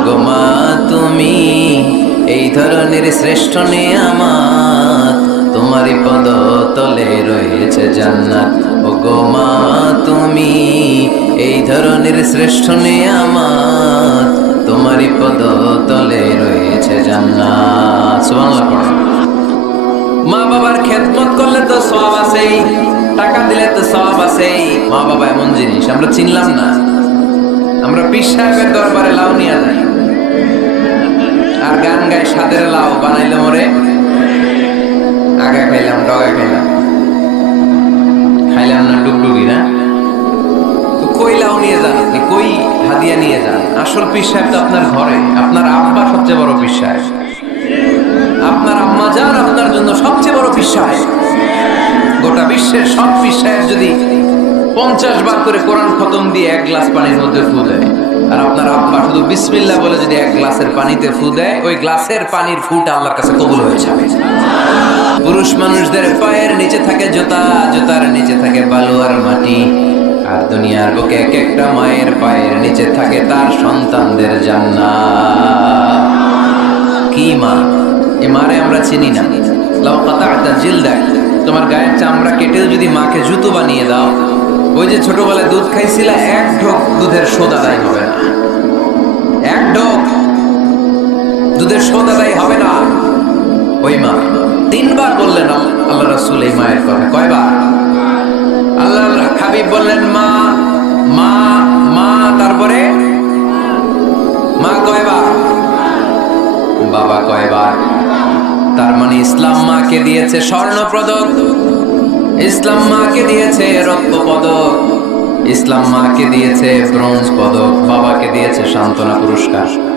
ওগো তুমি এই ধরনের শ্রেষ্ঠ নিয়ামাত তোমারই পদ তলে রয়েছে জান্নাত। ওগো মা, তুমি এই ধরনের শ্রেষ্ঠ নিয়ামাত তোমারই পদ তলে রয়েছে জান্নাত। সুবহানাল্লাহ মা বাবার খেদমত করলে তো সব আছেই, টাকা দিলে তো সব আছেই। মা বাবা এমন জিনিস, আমরা চিনলাম না। আমরা পীর সাহেবের দরবারে লাউ নিয়ে যাই আর সাদের লাউ বানাইলে মরে আগা খাইলাম, ডগা খাইলাম। খাইলাম না ডুগডুগি না। তো কই লাউ নিয়ে যান আপনি? কই হাদিয়া নিয়ে যান? আসল পীর সাহেব তো আপনার ঘরে। আপনার আব্বা সবচেয়ে বড় পীর সাহেব। আপনার আম্মা যান আপনার জন্য সবচেয়ে বড় পীর সাহেব। গোটা বিশ্বের সব পীর সাহেব যদি পঞ্চাশ বার করে কোরআন এক গ্লাস পানির মধ্যে ফু দেয়। আর আপনার আব্বা শুধু বিসমিল্লাহ বলে যদি এক গ্লাসের পানিতে ফু দেয়, ওই গ্লাসের পানির ফুটা আল্লাহর কাছে কবুল হয়ে যাবে। পুরুষ মানুষদের পায়ের নিচে থাকে জুতা, জুতার নিচে থাকে বালু আর মাটি। আর দুনিয়ার বুকে এক একটা মায়ের পায়ের নিচে থাকে তার সন্তানদের জান্নাত। কি মা? এ মারে আমরা চিনি না। লাও কাতা জিল দেখ তোমার গায়ের চামড়া কেটেও যদি মাকে জুতো বানিয়ে দাও ওই যে ছোটবেলায় দুধ খাইছিলা, এক ঢোক দুধের সোদ আদায় হবে না। এক ঢোক দুধের সোদ আদায় হবে না। ওই মা, তিনবার বললেন আল্লাহ রাসূল এই মায়ের কথা। কয়বার? আল্লাহ হাবিব বললেন, মা মা মা, তারপরে? মা কয়বার? বাবা কয়বার? তার মানে ইসলাম মাকে দিয়েছে স্বর্ণ পদক ইসলাম মাকে দিয়েছে রক্ত পদক। ইসলাম মাকে দিয়েছে ব্রোঞ্জ পদক। বাবাকে দিয়েছে সান্ত্বনা পুরস্কার।